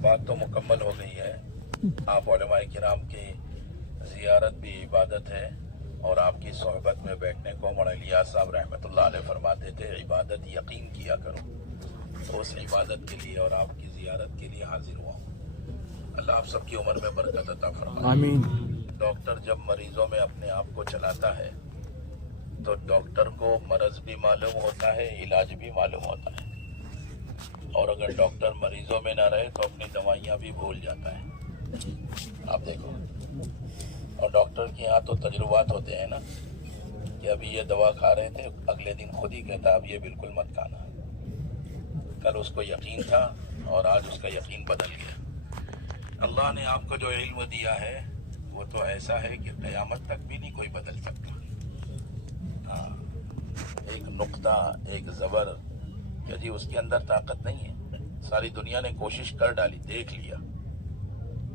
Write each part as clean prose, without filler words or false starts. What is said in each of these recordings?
बात तो मुकम्मल हो गई है। आप उलमाए किराम की ज़ियारत भी इबादत है, और आपकी सोहबत में बैठने को मौलाना इलियास साहब रहमतुल्लाह अलैह फरमाते थे, इबादत यकीन किया करो। तो उस इबादत के लिए और आपकी ज़ियारत के लिए हाजिर हुआ हूँ। अल्लाह आप सबकी उम्र में बरकत अता फरमाए। आमीन। डॉक्टर जब मरीजों में अपने आप को चलाता है तो डॉक्टर को मरज भी मालूम होता है, इलाज भी मालूम होता है, और अगर डॉक्टर मरीजों में ना रहे तो अपनी दवाइयाँ भी भूल जाता है। आप देखो, और डॉक्टर के यहाँ तो तजुर्बात होते हैं ना कि अभी ये दवा खा रहे थे, अगले दिन खुद ही कहता अब ये बिल्कुल मत खाना। कल उसको यकीन था और आज उसका यकीन बदल गया। अल्लाह ने आपको जो इल्म दिया है वो तो ऐसा है कि क़यामत तक भी नहीं कोई बदल सकता। हाँ, एक नुक्ता, एक ज़बर, क्या जी उसके अंदर ताकत नहीं है। सारी दुनिया ने कोशिश कर डाली, देख लिया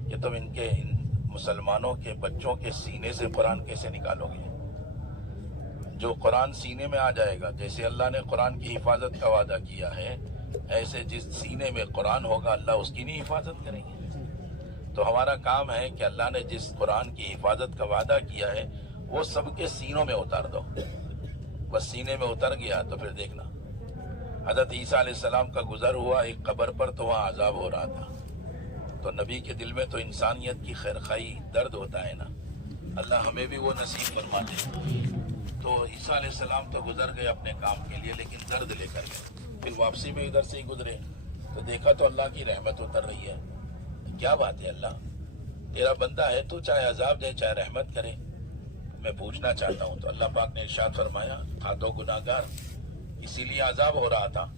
कि तुम इन मुसलमानों के बच्चों के सीने से कुरान कैसे निकालोगे। जो कुरान सीने में आ जाएगा, जैसे अल्लाह ने कुरान की हिफाजत का वादा किया है, ऐसे जिस सीने में कुरान होगा अल्लाह उसकी नहीं हिफाजत करेंगे। तो हमारा काम है कि अल्लाह ने जिस कुरान की हिफाजत का वादा किया है वो सबके सीनों में उतार दो। बस सीने में उतर गया तो फिर देखना। हज़रत ईसा अलैहिस्सलाम का गुजर हुआ एक कब्र पर, तो वहाँ अजाब हो रहा था, तो नबी के दिल में तो इंसानियत की खैरखाई दर्द होता है ना। अल्लाह हमें भी वो नसीब फरमा दे। तो ईसा अलैहिस्सलाम तो गुजर गए अपने काम के लिए, लेकिन दर्द लेकर गए। फिर वापसी में इधर से ही गुजरे तो देखा तो अल्लाह की रहमत उतर रही है। क्या बात है अल्लाह, तेरा बंदा है, तू चाहे अजाब दे चाहे रहमत करे, मैं पूछना चाहता हूँ। तो अल्लाह पाक ने इरशाद फरमाया, था तो गुनाहगार इसीलिए अजाब हो रहा था।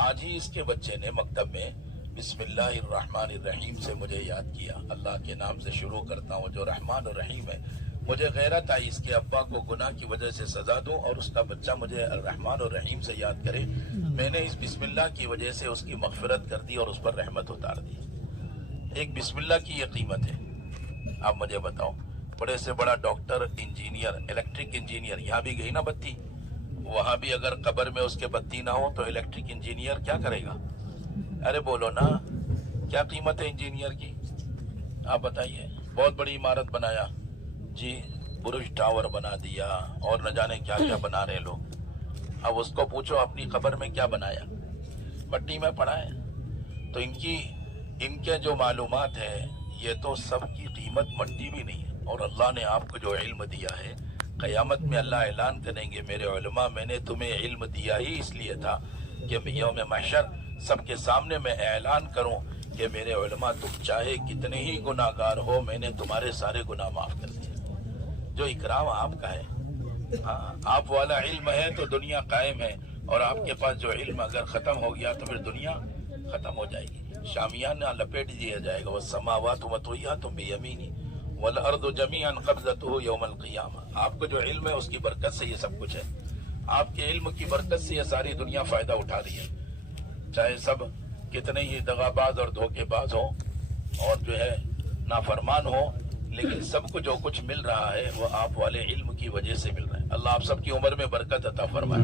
आज ही इसके बच्चे ने मकतब में बिस्मिल्लाहिर्रहमानिर्रहीम से मुझे याद किया। अल्लाह के नाम से शुरू करता हूँ जो रहमान और रहीम है। मुझे गैरत आई इसके अब्बा को गुनाह की वजह से सजा दूं और उसका बच्चा मुझे रहमान और रहीम से याद करे। मैंने इस बिस्मिल्लाह की वजह से उसकी मगफिरत कर दी और उस पर रहमत उतार दी। एक बिस्मिल्लाह की ये कीमत है। आप मुझे बताओ, बड़े से बड़ा डॉक्टर, इंजीनियर, इलेक्ट्रिक इंजीनियर, यहाँ भी गई ना बत्ती, वहां भी अगर कब्र में उसके बत्ती ना हो तो इलेक्ट्रिक इंजीनियर क्या करेगा? अरे बोलो ना, क्या कीमत है इंजीनियर की? आप बताइए। बहुत बड़ी इमारत बनाया जी, बुर्ज टावर बना दिया और न जाने क्या क्या बना रहे लोग। अब उसको पूछो अपनी कब्र में क्या बनाया? मट्टी में पड़ा है। तो इनके जो मालूमात है ये तो सबकी कीमत मट्टी भी नहीं है। और अल्लाह ने आपको जो इल्म दिया है, क़यामत में अल्लाह ऐलान करेंगे, मेरे उलमा मैंने तुम्हें इल्म दिया ही इसलिए था कि यौम महशर सबके सामने मैं ऐलान करूं कि मेरे उलमा तुम चाहे कितने ही गुनाहगार हो, मैंने तुम्हारे सारे गुनाह माफ कर दिए। जो इकराम आपका है, हाँ, आप वाला इल्म है तो दुनिया कायम है, और आपके पास जो इल्म अगर ख़त्म हो गया तो फिर दुनिया ख़त्म हो जाएगी। शामियाना लपेट दिया जाएगा। वह समावात मतवियातुम बियमीनी वल अर्दु जमीअन क़ब्ज़तुहु यौमल क़ियामा। आपको जो इल्म है उसकी बरकत से ये सब कुछ है। आपके इल्म की बरकत से ये सारी दुनिया फ़ायदा उठा रही है। चाहे सब कितने ही दगाबाज और धोखेबाज हो और जो है नाफरमान हो, लेकिन सबको जो कुछ मिल रहा है वो आप वाले इल्म की वजह से मिल रहा है। अल्लाह आप सबकी उम्र में बरकत अता फरमाए।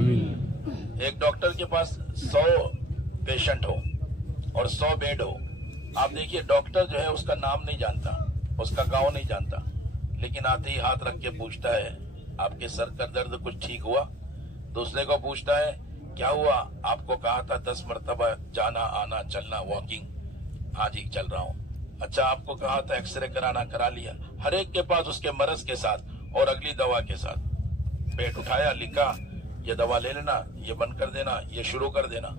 एक डॉक्टर के पास 100 पेशेंट हो और 100 बेड हो, आप देखिए डॉक्टर जो है उसका नाम नहीं जानता, उसका गांव नहीं जानता, लेकिन आते ही हाथ रख के पूछता है आपके सर का दर्द कुछ ठीक हुआ? दूसरे को पूछता है क्या हुआ? आपको कहा था 10 मरतबा जाना आना चलना वॉकिंग, आज ही चल रहा हूँ। अच्छा, आपको कहा था एक्सरे कराना, करा लिया। हर एक के पास उसके मरज के साथ और अगली दवा के साथ पेट उठाया, लिखा ये दवा ले लेना, ये बंद कर देना, ये शुरू कर देना।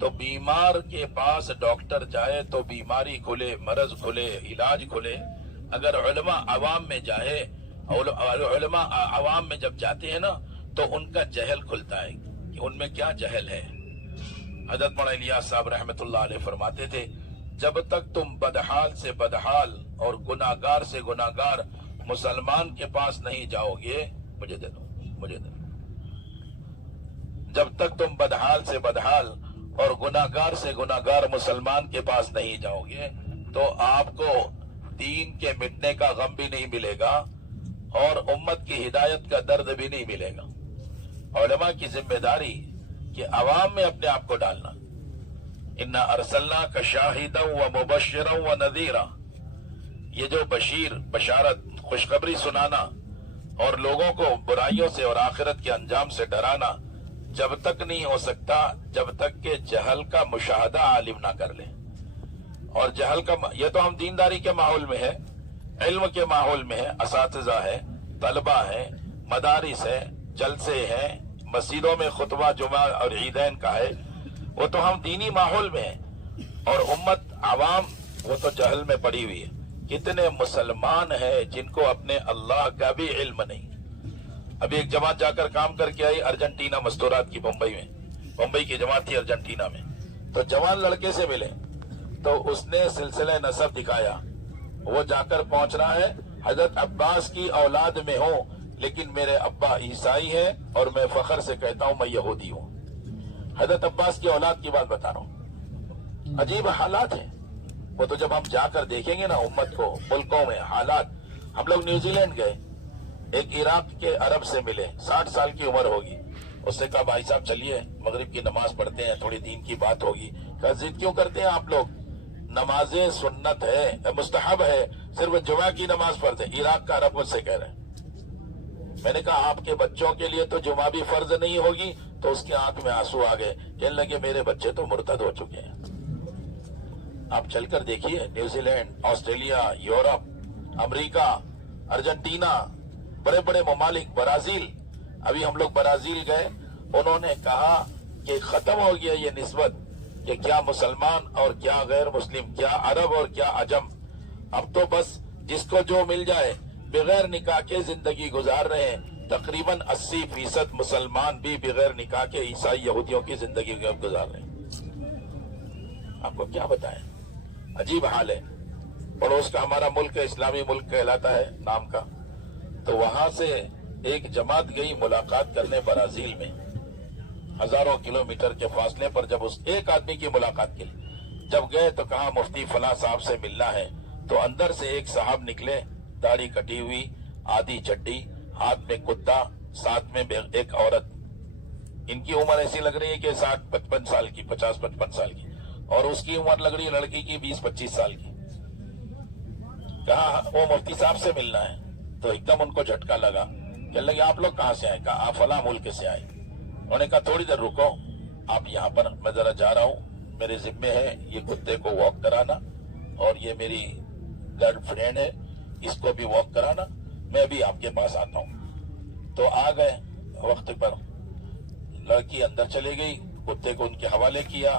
तो बीमार के पास डॉक्टर जाए तो बीमारी खुले, मरज खुले, इलाज खुले। अगर उलमा अवाम में जाए, उलमा अवाम में जब जाते हैं ना तो उनका जहल खुलता है कि उनमें क्या जहल है। हज़रत मौलाना इलियास साहब रहमतुल्लाह अलैह फरमाते थे, जब तक तुम बदहाल से बदहाल और गुनाहगार से गुनाहगार मुसलमान के पास नहीं जाओगे, मुझे दे दो, मुझे दे दो। जब तक तुम बदहाल से बदहाल और गुनाहगार से गुनाहगार मुसलमान के पास नहीं जाओगे तो आपको दीन के मिटने का गम भी नहीं मिलेगा और उम्मत की हिदायत का दर्द भी नहीं मिलेगा। उलमा की जिम्मेदारी कि अवाम में अपने आप को डालना। इन्ना अरसलना का शाहिदा व मुबश्शिरा व नज़ीरा, ये जो बशीर बशारत खुशखबरी सुनाना और लोगों को बुराइयों से और आखिरत के अंजाम से डराना जब तक नहीं हो सकता जब तक के जहल का मुशाहदा आलिम ना कर ले। और जहल का, ये तो हम दीनदारी के माहौल में है, इल्म के माहौल में है, असातिज़ा है, तलबा है, मदारिस है, जलसे है, मस्जिदों में खुतबा जुमा और ईदैन का है, वो तो हम दीनी माहौल में है। और उम्मत आवाम वो तो जहल में पड़ी हुई है। कितने मुसलमान हैं जिनको अपने अल्लाह का भी इल्म नहीं। अभी एक जमात जाकर काम करके आई अर्जेंटीना मस्तूरात की, मुंबई की जमात थी अर्जेंटीना में। तो जवान लड़के से मिले तो उसने सिलसिले नसब दिखाया, वो जाकर पहुंच रहा है हजरत अब्बास की औलाद में हो, लेकिन मेरे अब्बा ईसाई है और मैं फखर से कहता हूं मैं यहूदी हूं। हजरत अब्बास की औलाद की बात बता रहा हूं। अजीब हालात है वो तो जब हम जाकर देखेंगे ना उम्मत को, मुल्कों में हालात। हम लोग न्यूजीलैंड गए, एक इराक के अरब से मिले, 60 साल की उम्र होगी। उससे कहा भाई साहब चलिए मगरिब की नमाज पढ़ते हैं, थोड़ी दीन की बात होगी। कहा जिद क्यों करते हैं आप लोग, नमाजें सुन्नत है, मुस्तहब है, सिर्फ जुमा की नमाज पढ़ते। इराक का अरब मुझसे कह रहे हैं। मैंने कहा आपके बच्चों के लिए तो जुमा भी फर्ज नहीं होगी, तो उसकी आंख में आंसू आ गए, कहने लगे मेरे बच्चे तो मुर्तद हो चुके हैं। आप चलकर देखिए New Zealand, Australia, Europe, America, Argentina, बड़े बड़े ममालिक, ब्राजील। अभी हम लोग ब्राजील गए, उन्होंने कहा कि खत्म हो गया ये निस्बत कि क्या मुसलमान और क्या गैर मुस्लिम, क्या अरब और क्या अजम। अब तो बस जिसको जो मिल जाए बगैर निकाह के जिंदगी गुजार रहे हैं। तकरीबन 80% मुसलमान भी बगैर निकाह के ईसाई यहूदियों की जिंदगी गुजार रहे हैं। आपको क्या बताएं, अजीब हाल है। पड़ोस का हमारा मुल्क इस्लामी मुल्क कहलाता है नाम का, तो वहां से एक जमात गई मुलाकात करने ब्राजील में, हजारों किलोमीटर के फासले पर। जब उस एक आदमी की मुलाकात के लिए जब गए तो कहा मुफ्ती फला साहब से मिलना है। तो अंदर से एक साहब निकले, दाढ़ी कटी हुई, आधी चड्डी, हाथ में कुत्ता, साथ में एक औरत। इनकी उम्र ऐसी लग रही है कि 60-55 साल की, 50-55 साल की, और उसकी उम्र लग रही है लड़की की 20-25 साल की। कहा वो मुफ्ती साहब से मिलना है। तो एकदम उनको झटका लगा, कहने लगे आप लोग कहाँ से आए? कहा आप फला मुल्क से आए। उन्होंने कहा थोड़ी देर रुको, आप यहाँ पर, मैं जरा जा रहा हूँ, मेरे जिम्मे है ये कुत्ते को वॉक कराना, और ये मेरी गर्लफ्रेंड है, इसको भी वॉक कराना, मैं भी आपके पास आता हूँ। तो आ गए वक्त पर, लड़की अंदर चली गई, कुत्ते को उनके हवाले किया,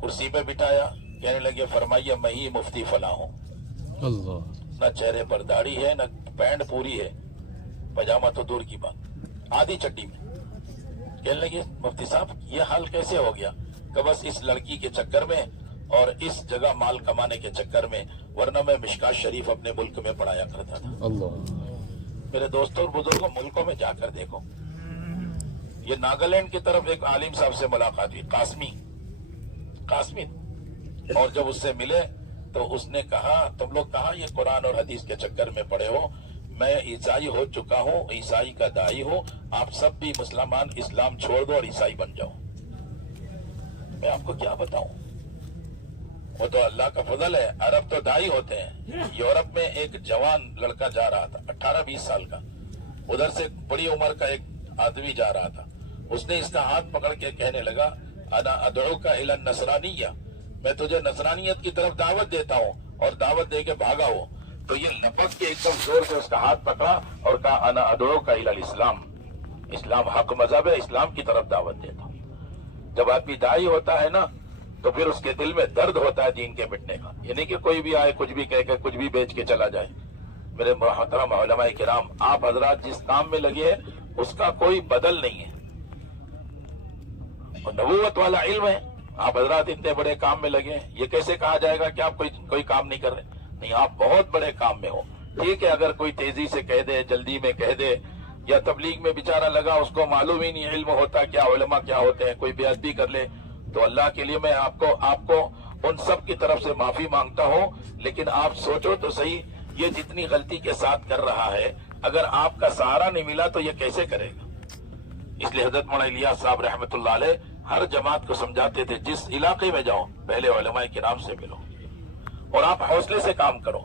कुर्सी पे बिठाया, कहने लगे फरमाइए मैं ही मुफ्ती फला हूँ। न चेहरे पर दाढ़ी है, न पैंट पूरी है, पजामा तो दूर की बात, आधी चड्डी में। कहने लगे मुफ्ती साहब ये हाल कैसे हो गया? कि बस इस लड़की के चक्कर में और इस जगह माल कमाने के चक्कर में, वरना मैं मिशकात शरीफ अपने मुल्क में पढ़ाया करता था। मेरे दोस्तों और बुजुर्गों, मुल्कों में जाकर देखो। ये नागालैंड की तरफ एक आलिम साहब से मुलाकात हुई, कासमी, और जब उससे मिले तो उसने कहा तुम लोग कहाँ ये कुरान और हदीस के चक्कर में पड़े हो? मैं ईसाई हो चुका हूँ, ईसाई का दाई हूँ, आप सब भी मुसलमान इस्लाम छोड़ दो और ईसाई बन जाओ। मैं आपको क्या बताऊं, वो तो अल्लाह का फजल है। अरब तो दाई होते हैं। यूरोप में एक जवान लड़का जा रहा था, 18-20 साल का, उधर से बड़ी उम्र का एक आदमी जा रहा था। उसने इसका हाथ पकड़ के कहने लगा अना अदउका इला नसरानिया, मैं तुझे नसरानियत की तरफ दावत देता हूँ, और दावत दे के भागा हो। तो ये लपक के एकदम जोर से उसका हाथ पकड़ा और कहा अना अदउका इला इस्लाम, इस्लाम हक मजहब है, इस्लाम की तरफ दावत देता हूँ। जब आदमी दाई होता है ना, तो फिर उसके दिल में दर्द होता है दीन के मिटने का। ये नहीं कि कोई भी आए कुछ भी कह के कुछ भी बेच के चला जाए। मेरे मोहतरम उलमाए किराम, आप हजरात जिस काम में लगे हैं उसका कोई बदल नहीं है, और नबूवत वाला इल्म है। आप हजरात इतने बड़े काम में लगे हैं, ये कैसे कहा जाएगा कि आप कोई काम नहीं कर रहे? नहीं, आप बहुत बड़े काम में हो। ठीक है, अगर कोई तेजी से कह दे, जल्दी में कह दे, या तबलीग में बेचारा लगा, उसको मालूम ही नहीं इल्म होता क्या, उलमा क्या होते हैं, कोई बेअदबी कर ले, तो अल्लाह के लिए मैं आपको उन सब की तरफ से माफी मांगता हूँ। लेकिन आप सोचो तो सही, ये जितनी गलती के साथ कर रहा है, अगर आपका सहारा नहीं मिला तो ये कैसे करेगा? इसलिए हजरत मौलाना इलियास साहब रहमतुल्लाह अलैह ہر جماعت کو سمجھاتے تھے جس علاقے میں جاؤ پہلے علماء کرام سے ملو اور آپ حوصلے سے کام کرو.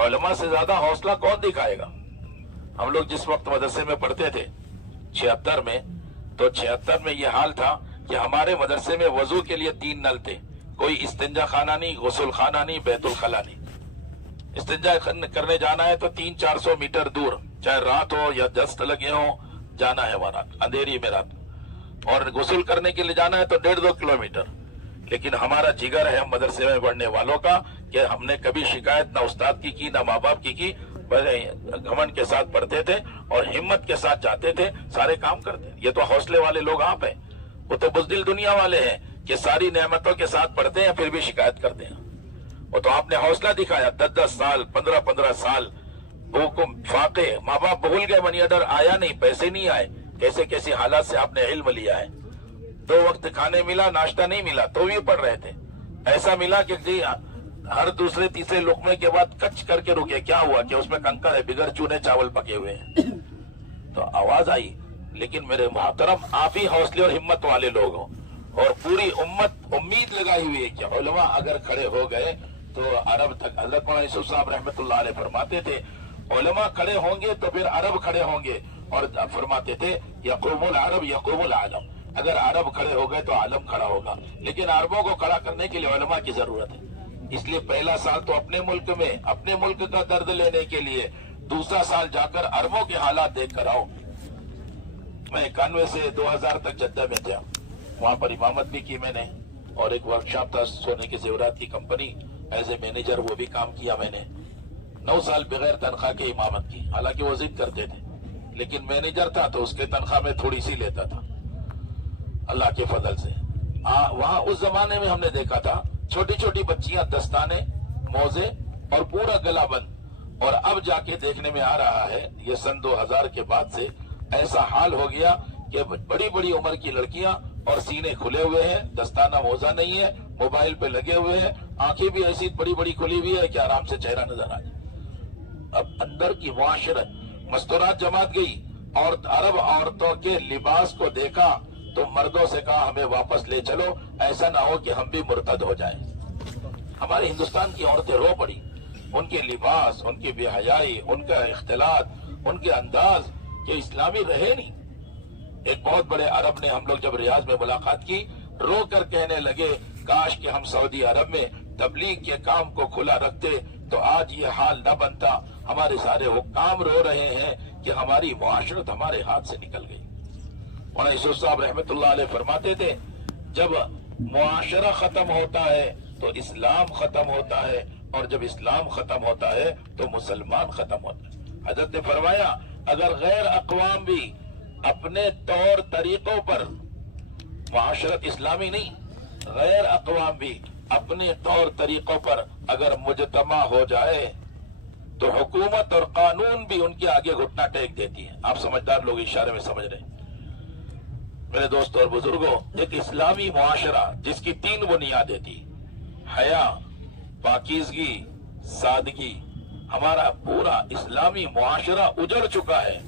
علماء سے زیادہ حوصلہ کون دکھائے گا؟ ہم لوگ جس وقت مدرسے میں پڑھتے تھے 76 میں، تو 76 میں یہ حال تھا کہ ہمارے مدرسے میں وضو کے لیے 3 نل تھے. کوئی استنجا خانہ نہیں، غسل خانہ نہیں، بیت الخلا نہیں. استنجا کرنے جانا ہے تو 300-400 میٹر دور، چاہے رات ہو یا دست لگے ہوں، جانا ہے وہاں اندھیری میں رات. اور غسل کرنے کے لیے جانا ہے تو 1.5-2 کلومیٹر. لیکن ہمارا جگر ہے ہم مدرسے میں پڑھنے والوں کا کہ ہم نے کبھی شکایت نہ استاد کی نہ ماں باپ کی. گھمنڈ کے ساتھ پڑھتے تھے اور ہمت کے ساتھ جاتے تھے، سارے کام کرتے. یہ تو حوصلے والے لوگ آپ ہیں. وہ تو بزدل دنیا والے ہیں کہ ساری نعمتوں کے ساتھ پڑھتے ہیں پھر بھی شکایت کرتے ہیں. وہ تو آپ نے حوصلہ دکھایا. 10 سال 15 سال فاقے، ماں باپ بھول گئے، منی آرڈر آیا نہیں، پیسے نہیں آئے، کیسے حالات سے آپ نے علم لیا ہے. 2 وقت کھانے ملا، ناشتہ نہیں ملا تو بھی پڑھ رہے تھے. ایسا ملا کہ جی ہر دوسرے تیسرے لقمے کے بعد کچ کر کے رکے. کیا ہوا کہ اس میں کنکر ہے، بغیر چونے چاول پکے ہوئے ہیں. تو آواز آئی. لیکن میرے محترم، آپ ہی حوصلے اور ہمت والے لوگ ہوں اور پوری امت امید لگائی ہوئی ہے کہ علماء اگر کھڑے ہو گئے تو عرب تک. حضرت مولانا یوسف صاحب رحمۃ اللہ علیہ فرماتے تھے علماء کھڑے ہوں گے تو پھر عرب کھڑے ہوں گے. اور فرماتے تھے یقوم العرب یقوم العالم. اگر عرب کھڑے ہو گئے تو عالم کھڑا ہوگا. لیکن عربوں کو کھڑا کرنے کے لیے علماء کی ضرورت ہے. اس لیے پہلا سال تو اپنے ملک میں اپنے ملک کا درد لینے کے لیے، دوسرا سال جا کر عربوں کے حالات دیکھ کر آؤ. میں 91 سے 2000 تک جدہ میں تھا. وہاں پر امامت بھی کی میں نے اور ایک ورکشاپ تھا سونے کے زیورات کی کمپنی، ایز اے مینیجر وہ بھی کام کیا میں نے. 9 سال بغیر تنخواہ کے امامت کی. حالانکہ وہ ضد کرتے تھے لیکن مینیجر تھا تو اس کے تنخواہ میں تھوڑی سی لیتا تھا اللہ کے فضل سے. وہاں اس زمانے میں ہم نے دیکھا تھا چھوٹی چھوٹی بچیاں دستانے، موزے اور پورا گلا بند. اور اب جا کے دیکھنے میں آ رہا ہے یہ سن 2000 کے بعد سے ایسا حال ہو گیا کہ بڑی بڑی عمر کی لڑکیاں اور سینے کھلے ہوئے ہیں، دستانہ موزہ نہیں ہے، موبائل پہ لگے ہوئے ہیں، آنکھیں بھی ایسی بڑی بڑی کھلی ہوئی ہے کہ آرام سے چہرہ نظر آ جائے. اب اندر کی معاشرت مستورات جماعت گئی اور عرب عورتوں کے لباس کو دیکھا تو مردوں سے کہا ہمیں واپس لے چلو، ایسا نہ ہو کہ ہم بھی مرتد ہو جائیں. ہمارے ہندوستان کی عورتیں رو پڑی. ان کے لباس، ان کی بے حیائی، ان کا اختلاط، ان کے انداز کہ اسلامی رہے نہیں. ایک بہت بڑے عرب نے ہم لوگ جب ریاض میں ملاقات کی رو کر کہنے لگے کاش کہ ہم سعودی عرب میں تبلیغ کے کام کو کھلا رکھتے تو آج یہ حال نہ بنتا. ہمارے سارے حکام رو رہے ہیں کہ ہماری معاشرت ہمارے ہاتھ سے نکل گئی. مولانا یوسف صاحب رحمۃ اللہ علیہ فرماتے تھے جب معاشرہ ختم ہوتا ہے تو اسلام ختم ہوتا ہے اور جب اسلام ختم ہوتا ہے تو مسلمان ختم ہوتا ہے. حضرت نے فرمایا اگر غیر اقوام بھی اپنے طور طریقوں پر، معاشرت اسلامی نہیں، غیر اقوام بھی اپنے طور طریقوں پر اگر مجتمع ہو جائے تو حکومت اور قانون بھی ان کے آگے گھٹنا ٹیک دیتی ہے. آپ سمجھدار لوگ اشارے میں سمجھ رہے ہیں. میرے دوستوں اور بزرگوں، ایک اسلامی معاشرہ جس کی 3 بنیادیں تھی، حیا، پاکیزگی، سادگی. ہمارا پورا اسلامی معاشرہ اجڑ چکا ہے.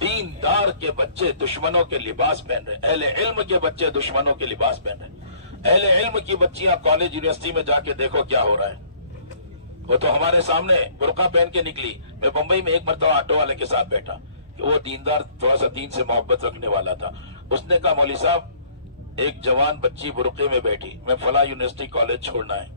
دیندار کے بچے دشمنوں کے لباس پہن رہے، اہل علم کے بچے دشمنوں کے لباس پہن رہے. اہل علم کی بچیاں کالج یونیورسٹی میں جا کے دیکھو کیا ہو رہا ہے. وہ تو ہمارے سامنے برقع پہن کے نکلی. میں بمبئی میں ایک مرتبہ آٹو والے کے ساتھ بیٹھا کہ وہ دیندار، تھوڑا سا دین سے محبت رکھنے والا تھا. اس نے کہا مولوی صاحب ایک جوان بچی برقعے میں بیٹھی، میں فلاں یونیورسٹی کالج چھوڑنا ہے.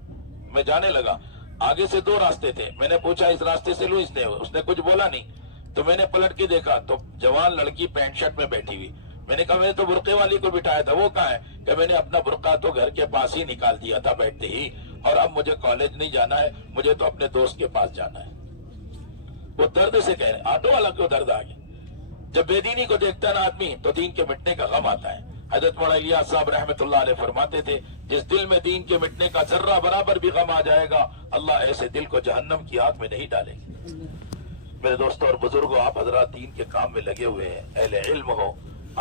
میں جانے لگا، آگے سے 2 راستے تھے. میں نے پوچھا اس راستے سے لو، اس نے کچھ بولا نہیں. تو میں نے پلٹ کے دیکھا تو جوان لڑکی پینٹ شرٹ میں بیٹھی ہوئی. میں نے کہا میں نے تو برقعے والی کو بٹھایا تھا. وہ کہاں ہے؟ کہ میں نے اپنا برقع تو گھر کے پاس ہی نکال دیا تھا بیٹھتے ہی، اور اب مجھے کالج نہیں جانا ہے، مجھے تو اپنے دوست کے پاس جانا ہے. وہ درد سے کہہ رہے. آٹو والا کو درد آ گیا. جب بے دینی کو دیکھتا ہے نا آدمی تو دین کے مٹنے کا غم آتا ہے. حضرت مولانا الیاس صاحب رحمۃ اللہ علیہ فرماتے تھے جس دل میں دین کے مٹنے کا ذرہ برابر بھی غم آ جائے گا اللہ ایسے دل کو جہنم کی آگ میں نہیں ڈالے گی. میرے دوستوں اور بزرگوں، آپ حضرات دین کے کام میں لگے ہوئے ہیں، اہل علم ہو.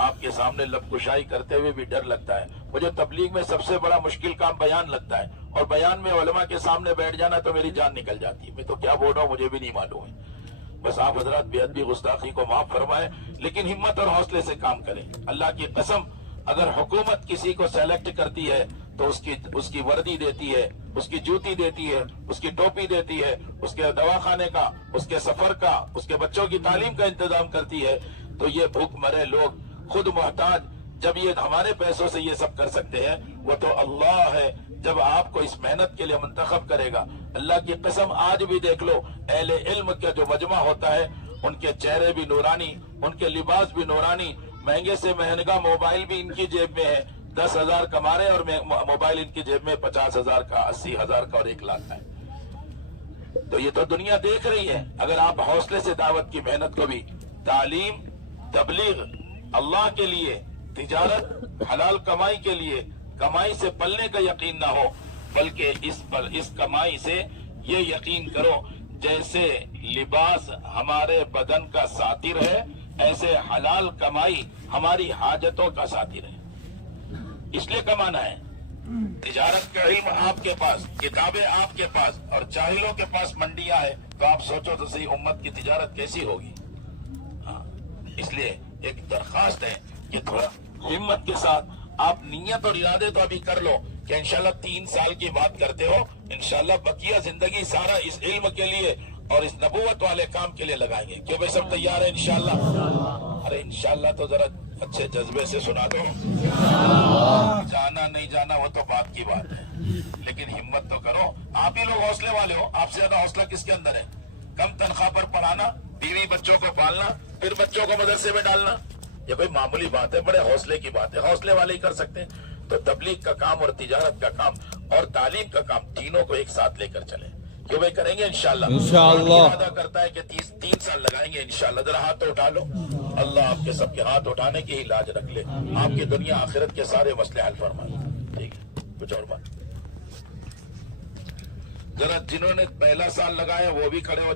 آپ کے سامنے لب کشائی کرتے ہوئے بھی ڈر لگتا ہے. مجھے تبلیغ میں سب سے بڑا مشکل کام بیان لگتا ہے، اور بیان میں علماء کے سامنے بیٹھ جانا تو میری جان نکل جاتی ہے. میں تو کیا بول رہا ہوں مجھے بھی نہیں معلوم ہے. بس آپ حضرات بے ادبی گستاخی کو معاف فرمائیں، لیکن ہمت اور حوصلے سے کام کریں. اللہ کی قسم اگر حکومت کسی کو سلیکٹ کرتی ہے تو اس کی وردی دیتی ہے، اس کی جوتی دیتی ہے، اس کی ٹوپی دیتی ہے، اس کے دواخانے کا، اس کے سفر کا، اس کے بچوں کی تعلیم کا انتظام کرتی ہے، تو یہ بھوک مرے لوگ خود محتاج جب یہ ہمارے پیسوں سے یہ سب کر سکتے ہیں، وہ تو اللہ ہے جب آپ کو اس محنت کے لیے منتخب کرے گا۔ اللہ کی قسم آج بھی دیکھ لو، اہل علم کا جو مجمع ہوتا ہے ان کے چہرے بھی نورانی، ان کے لباس بھی نورانی، مہنگے سے مہنگا موبائل بھی ان کی جیب میں ہے، 10,000 کما رہے اور موبائل ان کی جیب میں 50,000 کا، 80,000 کا اور 1 لاکھ کا ہے۔ تو یہ تو دنیا دیکھ رہی ہے۔ اگر آپ حوصلے سے دعوت کی محنت کو بھی، تعلیم، تبلیغ، اللہ کے لیے، تجارت، حلال کمائی کے لیے، کمائی سے پلنے کا یقین نہ ہو، بلکہ اس کمائی سے یہ یقین کرو جیسے لباس ہمارے بدن کا ساتر ہے، ایسے حلال کمائی ہماری حاجتوں کا ساتر ہے۔ اس لیے کمانا ہے۔ تجارت کا علم آپ کے پاس، کتابیں آپ کے پاس، اور جاہلوں کے پاس منڈیاں ہیں، تو آپ سوچو تو صحیح امت کی تجارت کیسی ہوگی۔ اس لیے ایک درخواست ہے کہ تھوڑا ہمت کے ساتھ آپ نیت اور ارادے تو ابھی کر لو کہ انشاءاللہ 3 سال کی بات کرتے ہو، انشاءاللہ بقیہ زندگی سارا اس علم کے لیے اور اس نبوت والے کام کے لیے لگائیں گے۔ کیوں بھائی سب تیار ہیں انشاءاللہ؟ ارے انشاءاللہ تو ذرا اچھے جذبے سے سنا دو۔ جانا نہیں جانا وہ تو بات کی بات ہے، لیکن ہمت تو کرو۔ آپ ہی لوگ حوصلے والے ہو، آپ سے زیادہ حوصلہ کس کے اندر ہے؟ کم تنخواہ پر پڑھانا، بیوی بچوں کو پالنا، پھر بچوں کو مدرسے میں ڈالنا، یہ کوئی معمولی بات ہے، بڑے حوصلے کی بات ہے، حوصلے والے ہی کر سکتے ہیں۔ تو تبلیغ کا کام اور تجارت کا کام اور تعلیم کا کام تینوں کو ایک ساتھ لے کر چلیں۔ کیوں بھائی کریں گے انشاءاللہ؟ انشاءاللہ وعدہ کرتا ہے کہ 3 سال لگائیں گے انشاءاللہ۔ ذرا ہاتھ تو اٹھا لو۔ اللہ آپ کے سب کے ہاتھ اٹھانے کی ہی لاج رکھ لے، آپ کی دنیا آخرت کے سارے مسئلے حل فرمائے۔ ٹھیک ہے، کچھ اور بات؟ ذرا جنہوں نے پہلا سال لگایا وہ بھی کھڑے ہو